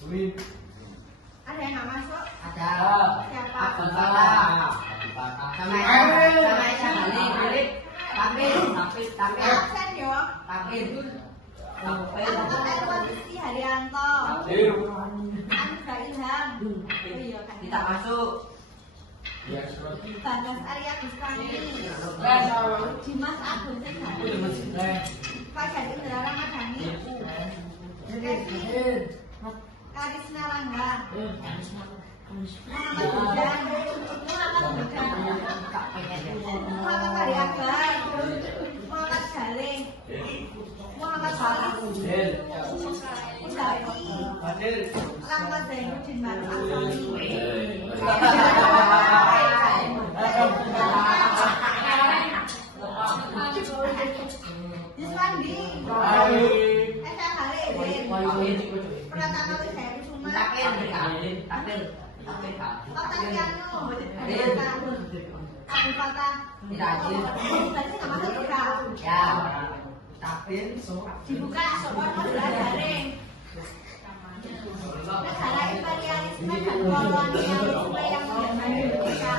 Ada yang nggak masuk? Ada. Siapa? Abdul Fatah. Sama Esa balik. Tapi. Absen yo. Tapi. Anggota Polisi Haryanto. Anda Ilham. Oh iya kan. Tidak masuk. Bagas Arya Bustami. Dimas Agung Segani. Fajar Indra Ramadhani. Kevin Karisma Langga. Muhammad Hujan. Muhammad Ali Akbar. Muhammad Jaling. Muhammad Faris. Muzaki. Rahmat Zainuddin Yuswandi. Esa Khalidin. Pratama Wijaya Kusuma. Octaviano. Abdul Fatah. Tadi nggak masuk juga. Ya. Tapi Dibuka soal daring. Negara imperialisme dan kolonialisme yang menjadi Indonesia.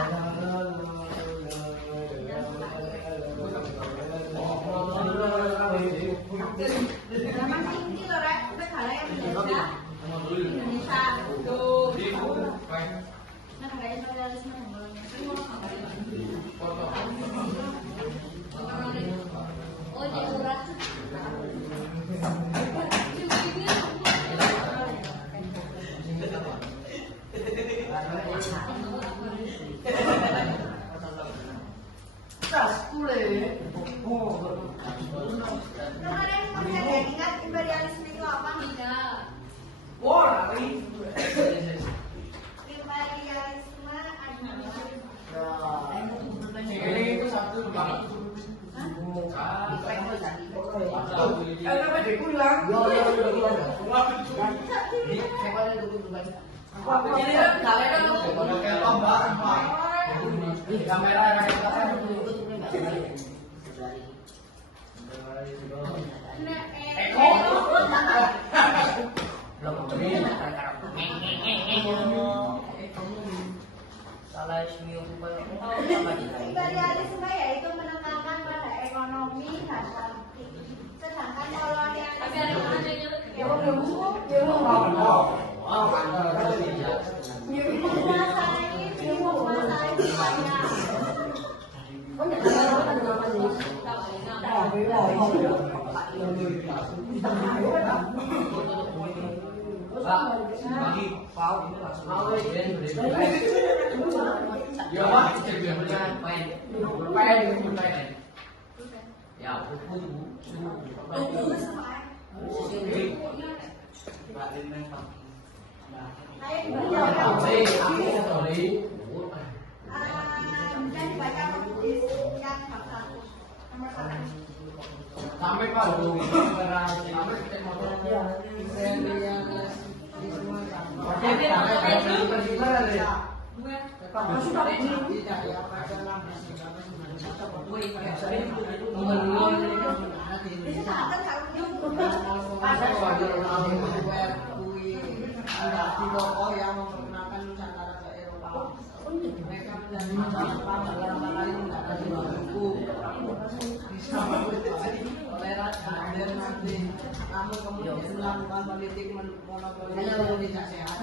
Zaman tinggi loh, Rek. Negara yang menjadi Indonesia. Negara imperialisme dan ingat imperialisme itu apa? Tidak. Imperialisme imperialisme yaitu menekankan pada ekonomi dan politik, sedangkan sampai Pak di tokoh yang memperkenalkan Nusantara ke Eropa. Mereka toleran dan nanti, namun kemudian melakukan politik monopoli yang tidak sehat.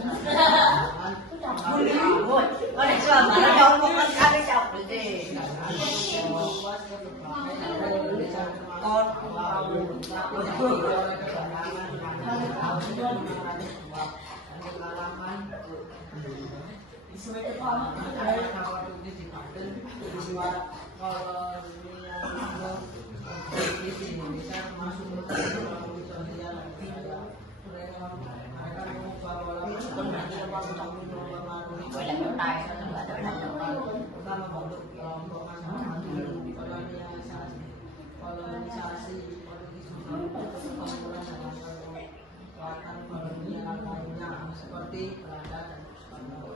Seperti Belanda dan Spanyol.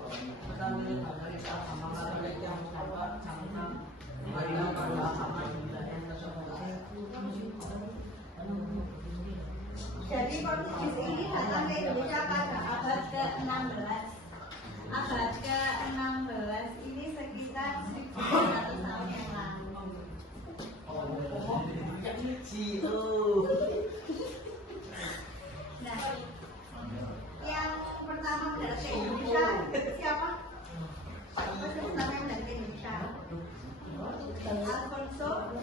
Jadi Portugis ini datang ke Indonesia pada abad ke-16. Abad ke-16 ini sekitar 1.200 tahun yang lalu. Nah, yang pertama datang ke Indonesia siapa? Siapa yang pertama yang datang ke Indonesia? Alfonso.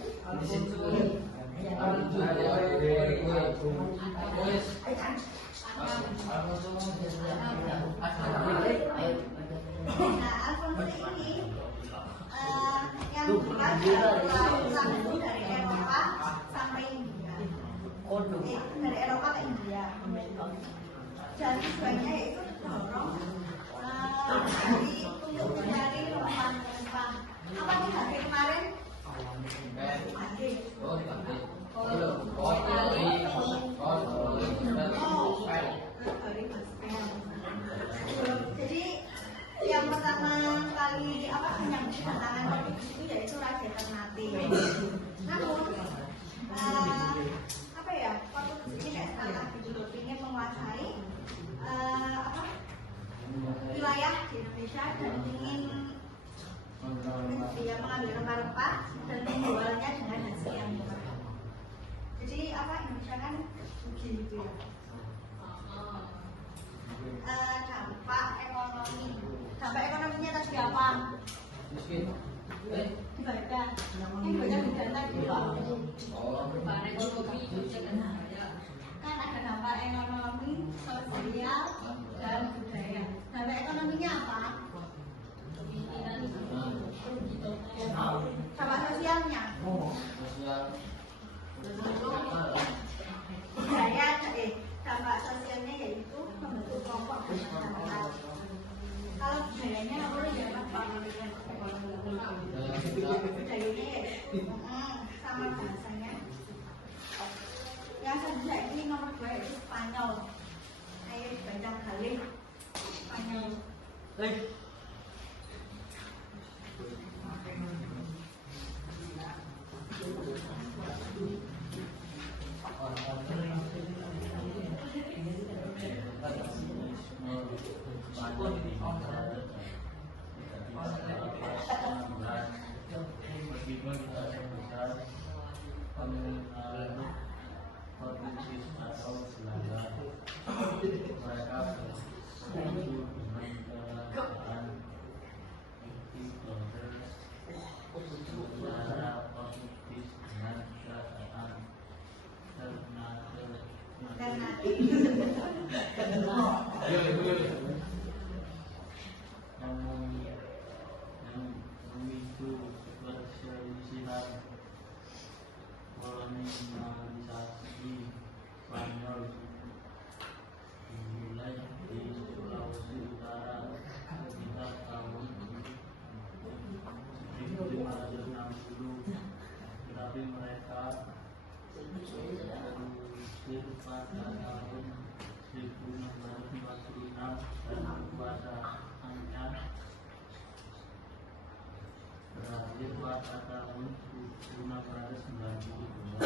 Nah, Alfonso ini yang bukan langsung dari Eropa sampai India. Dari Eropa ke India. Dan tujuannya yaitu dorong untuk mencari rempah-rempah. Apa nih hari kemarin? Jadi yang pertama kali menyambut kedatangan Portugis itu yaitu Raja Ternate. Namun Portugis ini kayak sekarang gitu, ingin menguasai wilayah di Indonesia dan ingin dia mengambil rempah-rempah dan menjualnya dengan hasil yang murah. Jadi Indonesia kan begitu ya. Dampak ekonominya tadi apa? Dibaca. Ini baca dibaca gitu. Kan ada dampak ekonomi, sosial, dan budaya. Dampak ekonominya apa? Dampak sosialnya? Dampak sosialnya yaitu membentuk kelompok masyarakat. Kalau budayanya apa ya Pak? Budayanya sama bahasanya. Yang selanjutnya ini nomor 2 yaitu Spanyol. Ayo dibaca kali Spanyol. Kolonialisasi Spanyol dimulai di Sulawesi Utara sekitar tahun 1560, tetapi mereka terusir pada tahun 1646 dan kekuasaannya berakhir pada tahun 1692.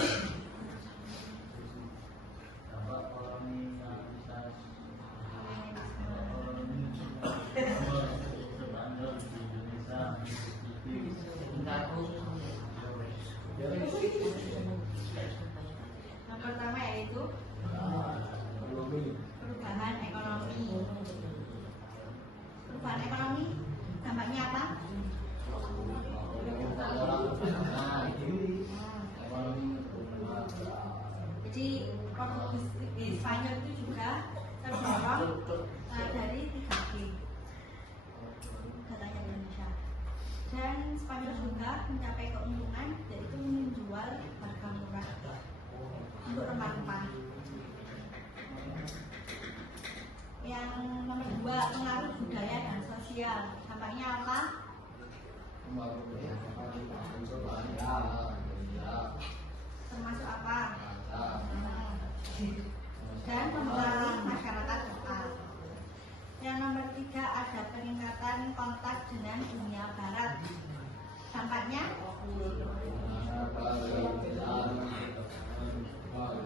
Dampak kolonialisasi Spanyol di Indonesia Yang pertama yaitu perubahan ekonomi. Perubahan ekonomi dampaknya apa? Jadi Portugis di Spanyol itu juga terdorong dari 3G katanya di Indonesia. Dan Spanyol juga mencapai keuntungan yaitu menjual harga murah untuk rempah-rempah. Yang nomor 2, pengaruh budaya dan sosial. Dampaknya apa? Termasuk apa? Dan mempengaruhi masyarakat lokal. Yang nomor 3, ada peningkatan kontak dengan dunia barat. Dampaknya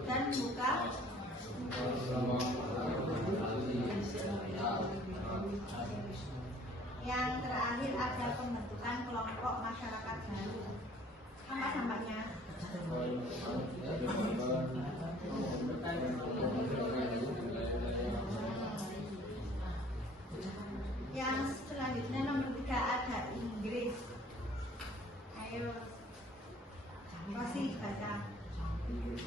dan buka Yang terakhir ada pembentukan kelompok masyarakat baru. Apa sampainya? Yang selanjutnya nomor 3 ada Inggris. Ayo, masih baca Inggris.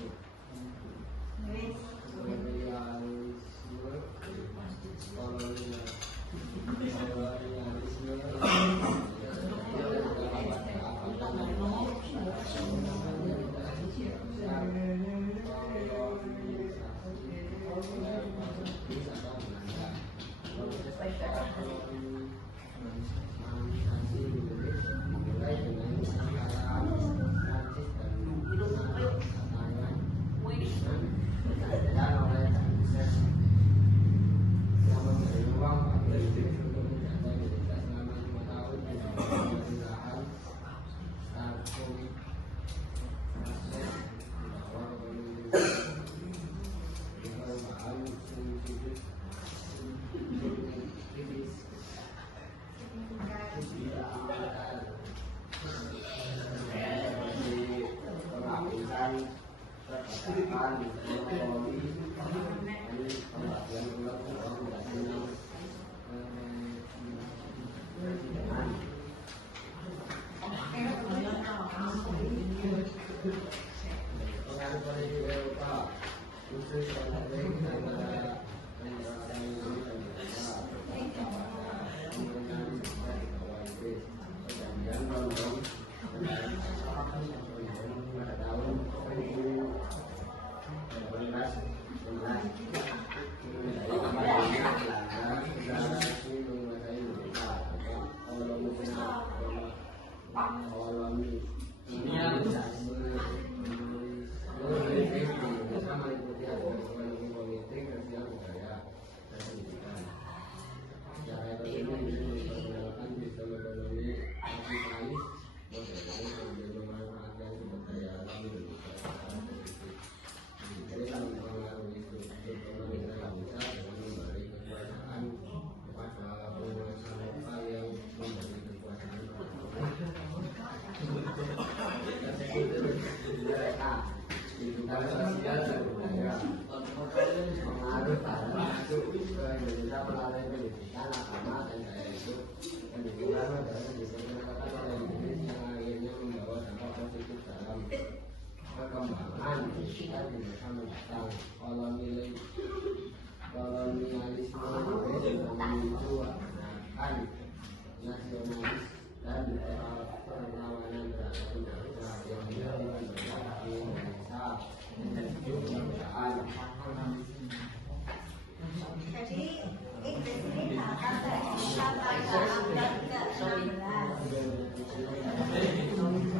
Jadi Inggris ini datang dari pada abad ke-16.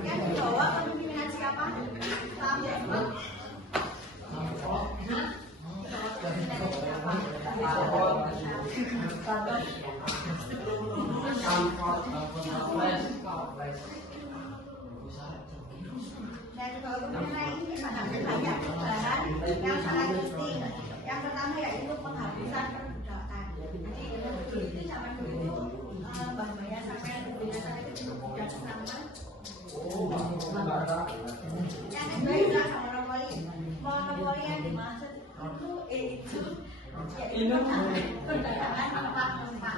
Yang di bawah kepemimpinan siapa? Dan di bawah kepemimpinan ini sangat banyak perubahan yang sangat penting. Yang pertama yaitu penghapusan perbudakan. Jadi itu zaman dulu bahaya sampai binatang itu tidak sama. Yang kedua adalah monopoli. Monopoli yang dimaksud itu yaitu perdagangan mentah-mentah.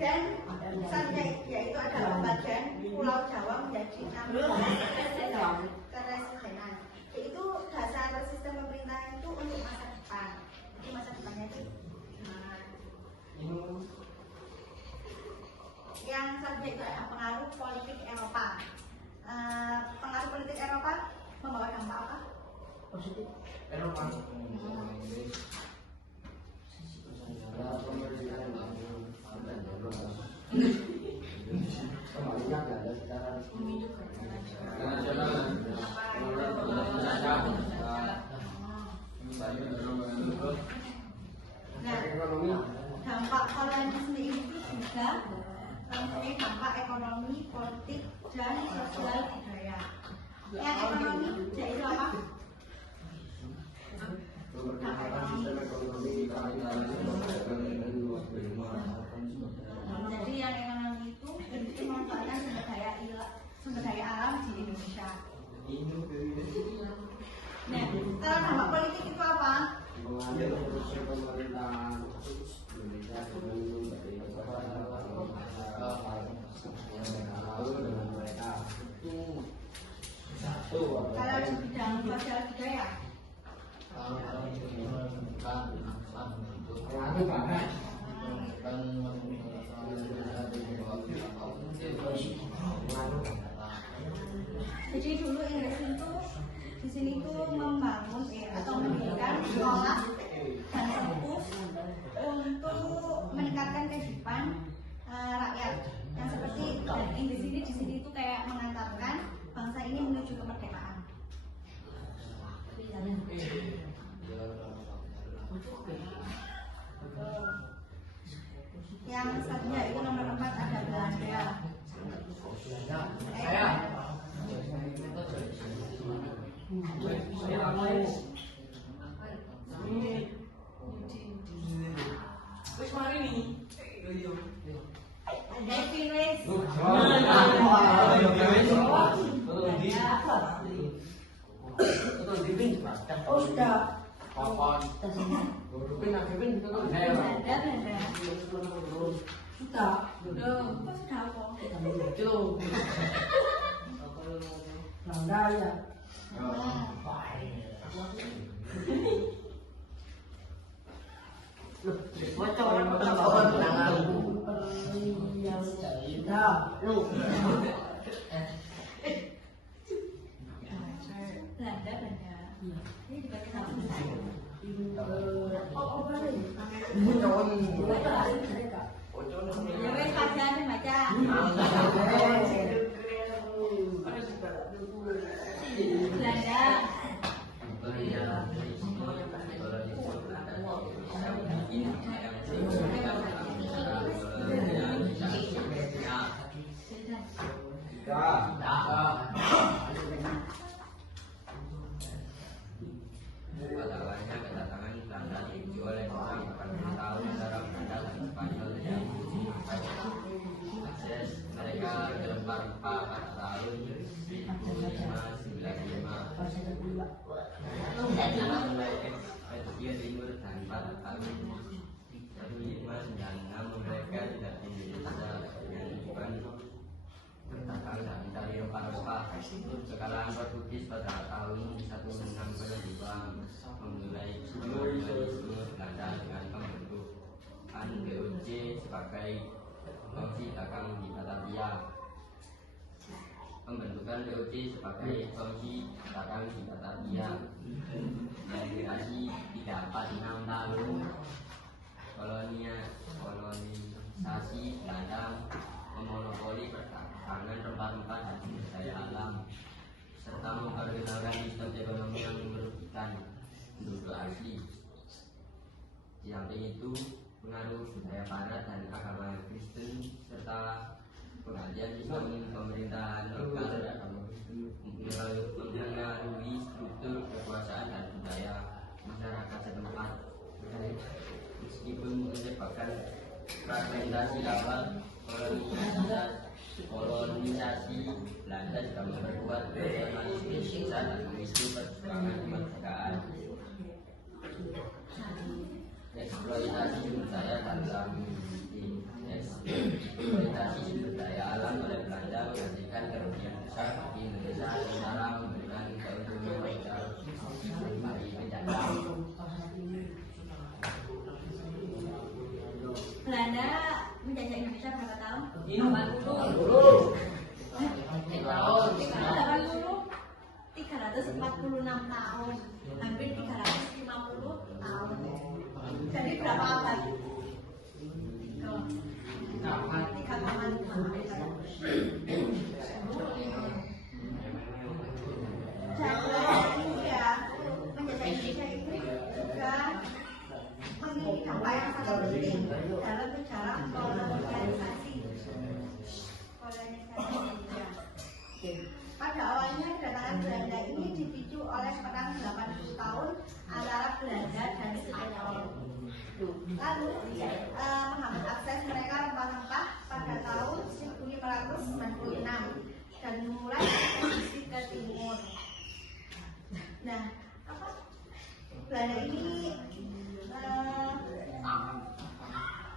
Dan misalnya yaitu ada pembagian Pulau Jawa menjadi 6 keresidenan. Itu dasar sistem pemerintahan itu untuk masa depan. Jadi masa depannya itu gimana? Yang selanjutnya itu ada pengaruh politik Eropa. Pengaruh politik Eropa membawa dampak apa? Positif. Eropa. Nah, dampak kolonialisme itu juga mempunyai dampak ekonomi, politik, dan sosial budaya. Yang ekonomi yaitu apa? Dampak ekonomi. Jadi yang ekonomi itu memanfaatkan sumber daya alam di Indonesia. Nah, kalau dampak politik itu apa? Kalau di bidang sosial budaya, jadi dulu Inggris itu di sini tuh membangun atau mendirikan sekolah dan kampus untuk meningkatkan kehidupan rakyat. Yang seperti Inggris ini di sini tuh kayak mengantarkan bangsa ini menuju kemerdekaan. Yang selanjutnya itu nomor 4 ada Belanda. Wis mari nih. Devin West. Oh sudah. Belanda. Sudah. Loh, kok sudah kok? Belanda ya. Belanda. Ini juga kita ya wes kasihan baca. Belanda. Pada awalnya kedatangan Belanda dipicu oleh perang 80 tahun antara Belanda dan Spanyol yang akses mereka berlembar-lembar pada tahun 1595 mulai Ethiopia Timur dan pada tahun 1596 mereka tidak Indonesia dengan tujuan berdagang dan mencari rempah-rempah. Sekarang Portugis pada tahun 1692 memulai kolonialisme Belanda dengan pembentukan BOC sebagai fungsi dagang di Batavia. Pembentukan BOC sebagai fungsi dagang di Batavia yang durasi 346 tahun. Kolonisasi Belanda memonopoli perdagangan rempah-rempah dan sumber daya alam serta memperkenalkan sistem ekonomi yang merugikan penduduk asli. Di samping itu, pengaruh budaya barat dan agama Kristen serta pengalian sistem pemerintahan lokal mempengaruhi struktur kekuasaan dan budaya masyarakat setempat. Meskipun menyebabkan fragmentasi awal kolonisasi Belanda juga memperkuat nasionalisme dan memicu perjuangan kemerdekaan. Eksploitasi sumber daya eksploitasi sumber daya alam oleh Belanda menghasilkan kerugian besar bagi Indonesia sementara memberikan keuntungan bagi penjajah. Belanda menjajah Indonesia berapa tahun? 346 tahun, hampir 350 tahun. Jadi berapa abad? 3 tahun. Jadi ya menjajah Indonesia itu juga memiliki dampak yang sangat penting. dalam sejarah kolonialisasi. Pada awalnya kedatangan Belanda ini dipicu oleh perang 80 tahun antara Belanda dan Spanyol. Lalu menghambat akses mereka rempah-rempah pada tahun 1596 dan memulai ekspedisi ke timur. Nah, Belanda ini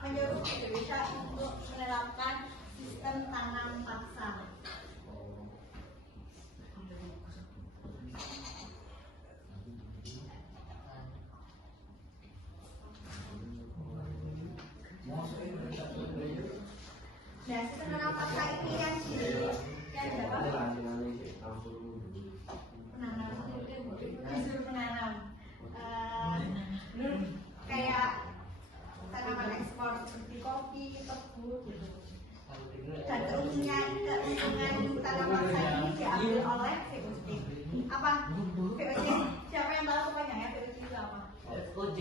menyuruh Indonesia untuk menerapkan sistem tanam paksa. Nah, sistem tanam paksa ini yang dapat disuruh menanam kayak tanaman ekspor seperti kopi, tebu gitu. Dan keuntungan tanam paksa ini diambil oleh VOC. Apa? VOC? Siapa yang tahu kepanjangannya VOC itu apa? FOJ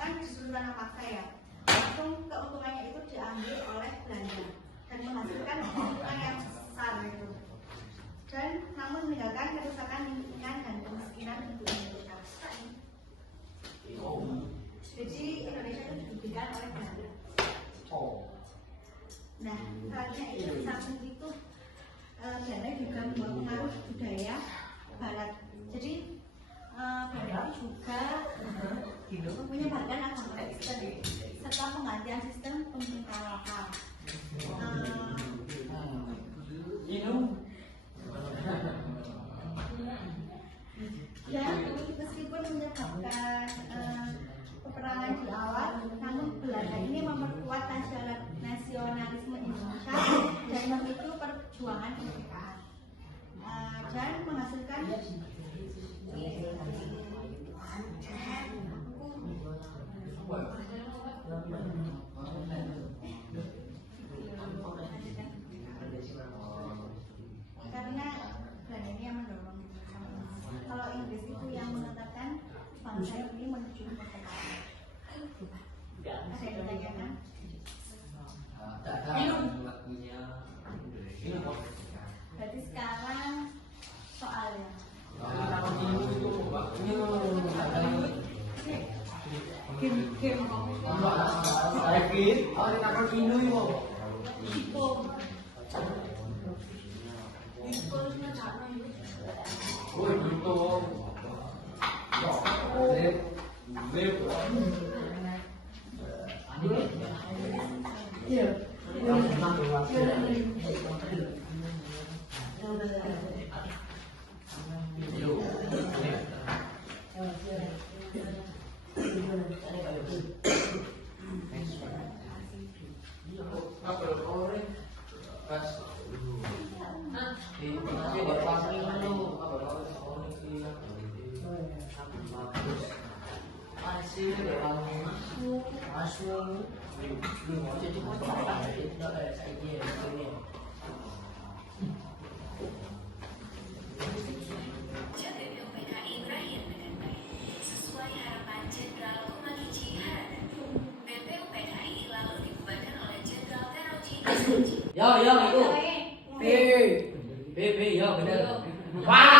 kan disuruh tanam paksa ya. Langsung keuntungannya itu diambil oleh Belanda dan menghasilkan keuntungan yang besar itu. Dan namun meninggalkan kerusakan lingkungan dan kemiskinan untuk Indonesia. Jadi Indonesia itu diberikan oleh Belanda. Nah, selanjutnya itu di samping itu Belanda juga membawa pengaruh budaya Barat. Jadi Belanda juga menyebarkan agama Kristen serta penggantian sistem pemerintahan lokal. Dan meskipun menyebabkan peperangan di awal, namun Belanda ini memperkuat nasionalisme Indonesia dan memicu perjuangan kemerdekaan dan menghasilkan karena Belanda ini yang mendorong. Kalau Inggris itu yang menetapkan bangsa ini menuju kemerdekaan. Ada yang ditanyakan? Berarti sekarang soalnya. Sesuai harapan Jenderal Kumagici Harada, BPUPKI lalu dibubarkan oleh Jenderal Teroji Asanji. Yo, itu. B, yo, bener. Wah.